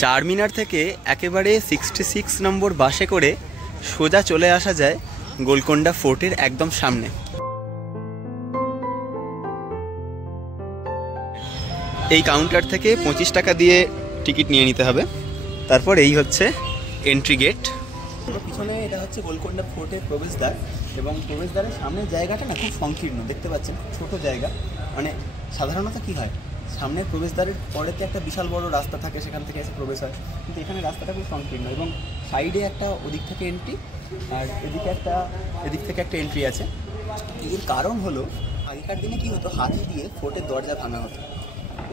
চারমিনার থেকে একেবারে 66 নম্বর বাসে করে সোজা চলে আসা যায় গোলকোন্ডা ফোর্টের একদম সামনে। এই কাউন্টার থেকে 25 টাকা দিয়ে টিকিট নিয়ে নিতে হবে। তারপর এই হচ্ছে এন্ট্রি গেট। পিছনে এটা হচ্ছে গোলকোন্ডা ফোর্টের প্রবেশদ্বার, এবং প্রবেশদ্বারের সামনের জায়গাটা না খুব সংকীর্ণ, দেখতে পাচ্ছেন ছোট জায়গা। মানে সাধারণত কি হয়, সামনের প্রবেশদ্বারের পরেতে একটা বিশাল বড় রাস্তা থাকে, সেখান থেকে এসে প্রবেশ হয়, কিন্তু এখানে রাস্তাটা খুব সংকীর্ণ, এবং সাইডে একটা ওদিক থেকে এন্ট্রি আর এদিক থেকে একটা এন্ট্রি আছে। এর কারণ হলো আগেকার দিনে কি হতো, হাতি দিয়ে ফোর্টের দরজা ভাঙা হতো,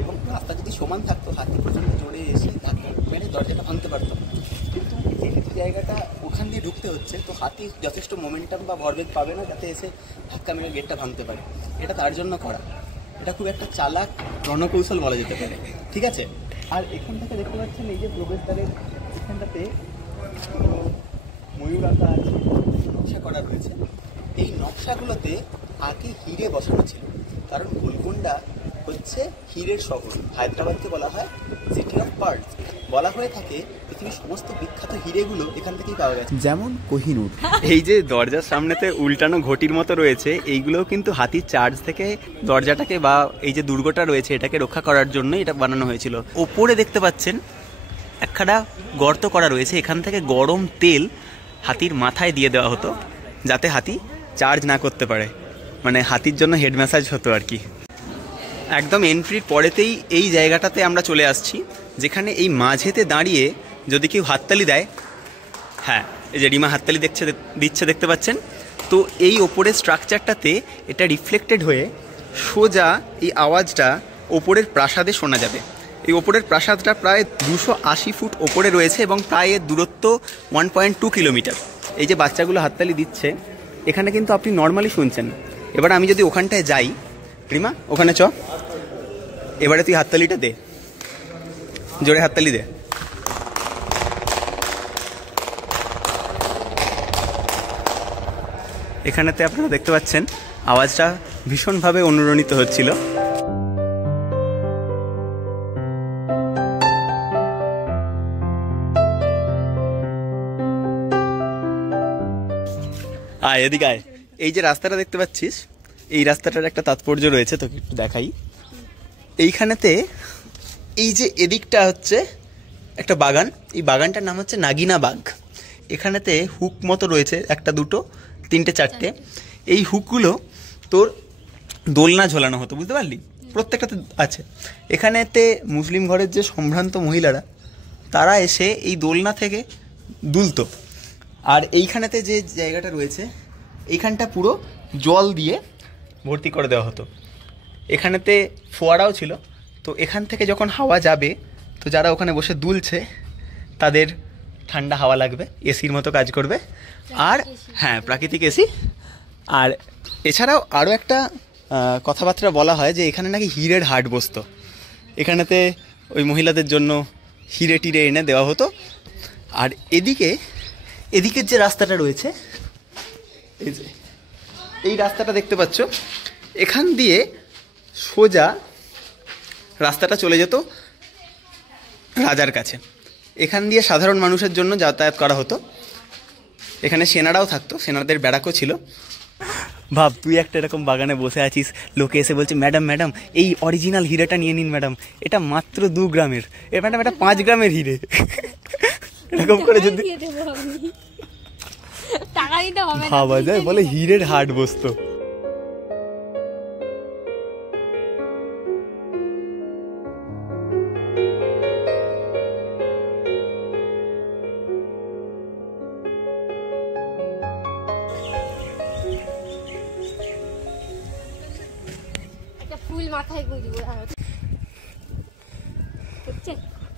এবং রাস্তা যদি সমান থাকতো হাতি পর্যন্ত জোরে এসে ধাক্কা মেরে দরজাটা ভাঙতে পারতো। কিন্তু যেহেতু জায়গাটা ওখান দিয়ে ঢুকতে হচ্ছে, তো হাতি যথেষ্ট মোমেন্টাম বা ভরবেগ পাবে না যাতে এসে ধাক্কা মেরে গেটটা ভাঙতে পারে। এটা তার জন্য করা। এটা খুব একটা চালাক রণকৌশল বলা যেতে পারে, ঠিক আছে। আর এখান থেকে দেখতে পাচ্ছেন এই যে প্রবেশদ্বারের এখানটাতে ময়ূর আঁকা আছে, নকশা করা রয়েছে। এই নকশাগুলোতে আগে হিরে বসানো ছিল, কারণ গোলকোন্ডা হচ্ছে হীরের শহর। হায়দ্রাবাদকে বলা হয় সিটি অফ পার্লস, বলা হয়ে থাকে পৃথিবীর সমস্ত বিখ্যাত হিরেগুলো এখান থেকেই পাওয়া গেছে, যেমন কোহিনূর। এই যে দরজার সামনেতে উল্টানো ঘটির মতো রয়েছে, এইগুলোও কিন্তু হাতির চার্জ থেকে দরজাটাকে বা এই যে দুর্গটা রয়েছে এটাকে রক্ষা করার জন্য এটা বানানো হয়েছিল। ওপরে দেখতে পাচ্ছেন একখানা গর্ত করা রয়েছে, এখান থেকে গরম তেল হাতির মাথায় দিয়ে দেওয়া হতো যাতে হাতি চার্জ না করতে পারে, মানে হাতির জন্য হেড ম্যাসাজ হতো আর কি। একদম এন্ট্রির পরেতেই এই জায়গাটাতে আমরা চলে আসছি, যেখানে এই মাঝেতে দাঁড়িয়ে যদি কেউ হাততালি দেয়, হ্যাঁ এই যে রিমা হাততালি দিচ্ছে দেখতে পাচ্ছেন, তো এই ওপরের স্ট্রাকচারটাতে এটা রিফ্লেক্টেড হয়ে সোজা এই আওয়াজটা ওপরের প্রাসাদে শোনা যাবে। এই ওপরের প্রাসাদটা প্রায় 280 ফুট ওপরে রয়েছে এবং প্রায় এর দূরত্ব 1.2 কিলোমিটার। এই যে বাচ্চাগুলো হাততালি দিচ্ছে এখানে কিন্তু আপনি নর্মালি শুনছেন। এবার আমি যদি ওখানটায় যাই, রিমা ওখানে চ, এবারে তুই হাততালিটা দে, জোরে হাততালি দে। এখানেতে আপনারা দেখতে পাচ্ছেন আওয়াজটা ভীষণভাবে অনুরণিত হচ্ছিল। আয় এদিকে আয়। এই যে রাস্তাটা দেখতে পাচ্ছিস, এই রাস্তাটার একটা তাৎপর্য রয়েছে, তোকে একটু দেখাই। এইখানেতে এই যে এদিকটা হচ্ছে একটা বাগান, এই বাগানটার নাম হচ্ছে নাগিনা বাগ। এখানেতে হুক মতো রয়েছে, একটা দুটো তিনটে চারটে। এই হুকগুলো তোর দোলনা ঝোলানো হতো, বুঝতে পারলি, প্রত্যেকটাতে আছে। এখানেতে মুসলিম ঘরের যে সম্ভ্রান্ত মহিলারা তারা এসে এই দোলনা থেকে দুলতো। আর এইখানেতে যে জায়গাটা রয়েছে এইখানটা পুরো জল দিয়ে ভর্তি করে দেওয়া হতো। এখানেতে ফোয়ারাও ছিল, তো এখান থেকে যখন হাওয়া যাবে তো যারা ওখানে বসে দুলছে তাদের ঠান্ডা হাওয়া লাগবে, এসির মতো কাজ করবে। আর হ্যাঁ, প্রাকৃতিক এসি। আর এছাড়াও আরও একটা কথাবার্তা বলা হয় যে এখানে নাকি হীরের হাট বসতো, এখানেতে ওই মহিলাদের জন্য হিরে টিরে এনে দেওয়া হতো। আর এদিকের যে রাস্তাটা রয়েছে, এই রাস্তাটা দেখতে পাচ্ছ, এখান দিয়ে সোজা রাস্তাটা চলে যেত রাজার কাছে। এখান দিয়ে সাধারণ মানুষের জন্য যাতায়াত করা হতো। এখানে সেনারাও থাকতো, সেনাদের ব্যারাকও ছিল। ভাব তুই একটা এরকম বাগানে বসে আছিস, লোকে এসে বলছে ম্যাডাম ম্যাডাম এই অরিজিনাল হিরেটা নিয়ে নিন ম্যাডাম, এটা মাত্র 2 গ্রামের, এ ম্যাডাম এটা 5 গ্রামের হিরে। এরকম করে যদি ভাবা যায়, বলে হীরের হাট বসতো।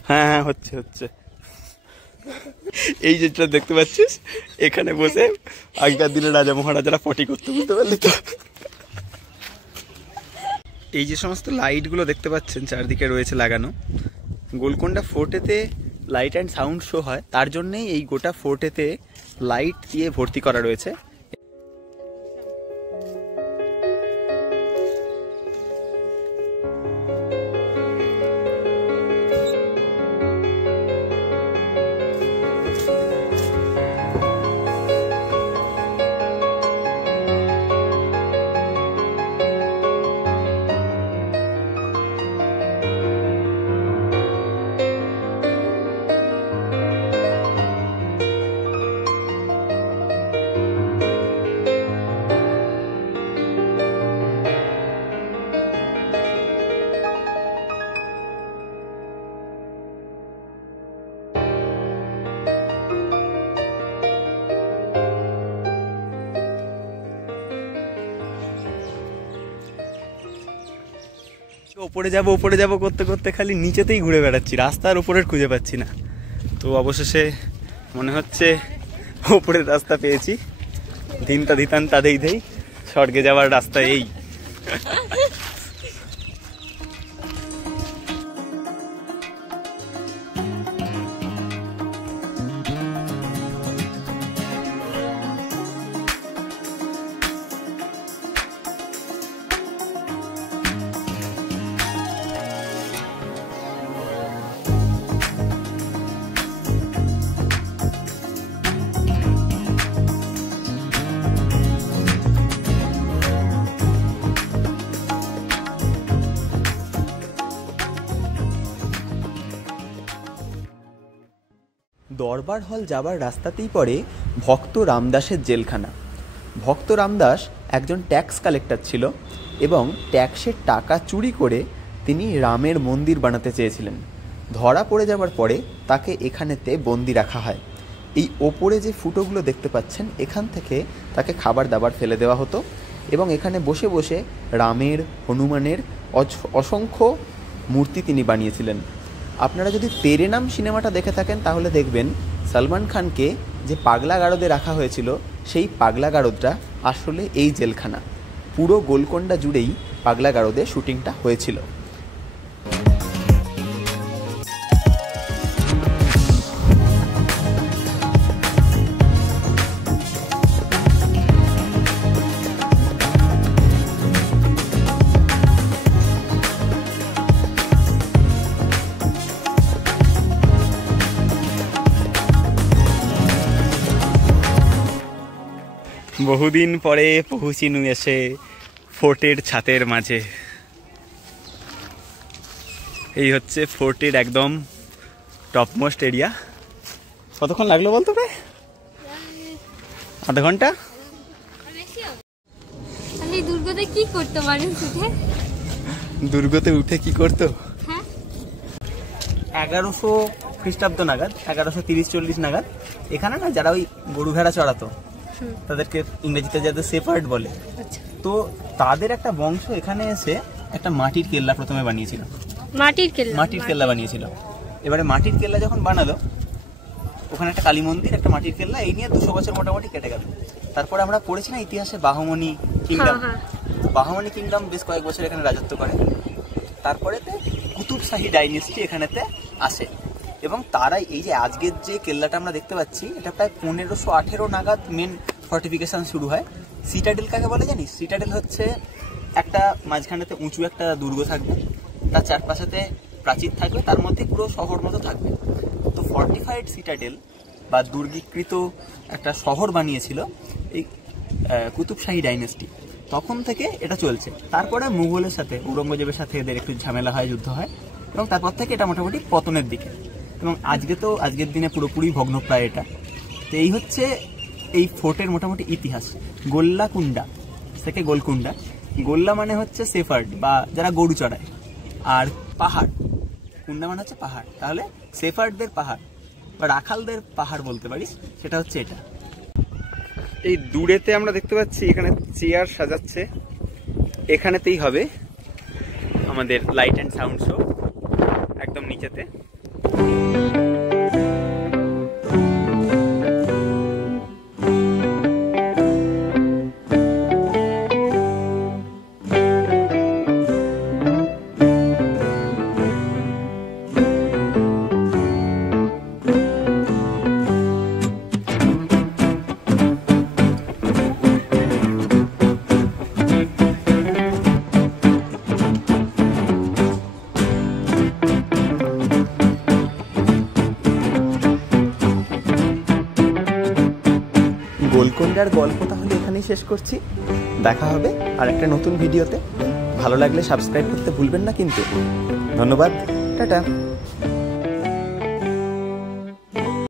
হ্যাঁ হ্যাঁ হচ্ছে হচ্ছে। এই যেটা দেখতে পাচ্ছিস এখানে বসে আগেকার দিনে রাজা মহারাজারা পটি করতে, বুঝতে পারলি তো। এই যে সমস্ত লাইটগুলো দেখতে পাচ্ছেন চারদিকে রয়েছে লাগানো, গোলকোন্ডা ফোর্টেতে লাইট অ্যান্ড সাউন্ড শো হয়, তার জন্যেই এই গোটা ফোর্টেতে লাইট দিয়ে ভর্তি করা রয়েছে। ওপরে যাব করতে করতে খালি নিচেতেই ঘুরে বেড়াচ্ছি, রাস্তার উপরের খুঁজে পাচ্ছি না। তো অবশেষে মনে হচ্ছে ওপরের রাস্তা পেয়েছি। দিনটা দিতান তাদেই দেই, স্বর্গে যাওয়ার রাস্তা এই। দরবার হল যাবার রাস্তাতেই পড়ে ভক্ত রামদাসের জেলখানা। ভক্ত রামদাস একজন ট্যাক্স কালেক্টর ছিল এবং ট্যাক্সের টাকা চুরি করে তিনি রামের মন্দির বানাতে চেয়েছিলেন। ধরা পড়ে যাবার পরে তাকে এখানেতে বন্দি রাখা হয়। এই ওপরে যে ফুটোগুলো দেখতে পাচ্ছেন, এখান থেকে তাকে খাবার দাবার ফেলে দেওয়া হতো এবং এখানে বসে বসে রামের, হনুমানের অসংখ্য মূর্তি তিনি বানিয়েছিলেন। আপনারা যদি তেরে নাম সিনেমাটা দেখে থাকেন তাহলে দেখবেন সলমান খানকে যে পাগলা গারদে রাখা হয়েছিল, সেই পাগলা গারদটা আসলে এই জেলখানা। পুরো গোলকোন্ডা জুড়েই পাগলা গারদে শুটিংটা হয়েছিল। বহুদিন পরে পৌঁছিনু এসে ফোর্টের ছাতের মাঝে। এই হচ্ছে ফোর্টের একদম টপমোস্ট এরিয়া। কতক্ষণ লাগলো বলতো? প্রায় আধা ঘন্টা। দুর্গতে কি করতো মানুষ উঠে? দুর্গতে উঠে কি করতো? 1100 খ্রিস্টাব্দ নাগাদ, 1130-40 নাগাদ এখানে না যারা ওই গরু ভেড়া চড়াতো, তাদেরকে ইংরেজিতে যাদের শেপার্ড বলে, তো তাদের একটা বংশ এখানে এসে একটা মাটির কেল্লা প্রথমে বানিয়েছিল। মাটির কেল্লা বানিয়েছিল। এবারে মাটির কেল্লা যখন বানালো, ওখানে একটা কালী মন্দির, একটা মাটির কেল্লা, এই নিয়ে 200 বছর মোটামুটি কেটে গেল। তারপরে আমরা পড়েছি না ইতিহাসে বাহমনি কিংডম। বাহমনি কিংডম বেশ কয়েক বছর এখানে রাজত্ব করে। তারপরে কুতুব শাহী ডাইনেস্টি এখানেতে আসে এবং তারাই এই যে আজকের যে কেল্লাটা আমরা দেখতে পাচ্ছি, এটা প্রায় 1518 নাগাদ মেন ফর্টিফিকেশন শুরু হয়। সিটাডেল কাকে বলে জানিস? সিটাডেল হচ্ছে একটা মাঝখানেতে উঁচু একটা দুর্গ থাকবে, তার চারপাশেতে প্রাচীর থাকবে, তার মধ্যে পুরো শহর মতো থাকবে। তো ফর্টিফাইড সিটাডেল বা দুর্গীকৃত একটা শহর বানিয়েছিল এই কুতুব শাহী ডাইনেস্টি। তখন থেকে এটা চলছে। তারপরে মুঘলের সাথে, ঔরঙ্গজেবের সাথে এদের একটু ঝামেলা হয়, যুদ্ধ হয়, এবং তারপর থেকে এটা মোটামুটি পতনের দিকে। এবং আজকের দিনে পুরোপুরি ভগ্নপ্রায় এটা। তো এই হচ্ছে এই ফোর্টের মোটামুটি ইতিহাস। গোল্লাকুন্ডা থেকে গোলকুন্ডা। গোল্লা মানে হচ্ছে শেফার্ড বা যারা গরু চড়ায়, আর পাহাড়, কুন্ডা মানে হচ্ছে পাহাড়। তাহলে শেফার্ডদের পাহাড় বা রাখালদের পাহাড় বলতে পারিস, সেটা হচ্ছে এটা। এই দূরেতে আমরা দেখতে পাচ্ছি এখানে চেয়ার সাজাচ্ছে, এখানেতেই হবে আমাদের লাইট অ্যান্ড সাউন্ড শো, একদম নিচেতে। গোলকোন্ডার গল্প তাহলে এখানেই শেষ করছি। দেখা হবে আর একটা নতুন ভিডিওতে। ভালো লাগলে সাবস্ক্রাইব করতে ভুলবেন না কিন্তু। ধন্যবাদ, টাটা।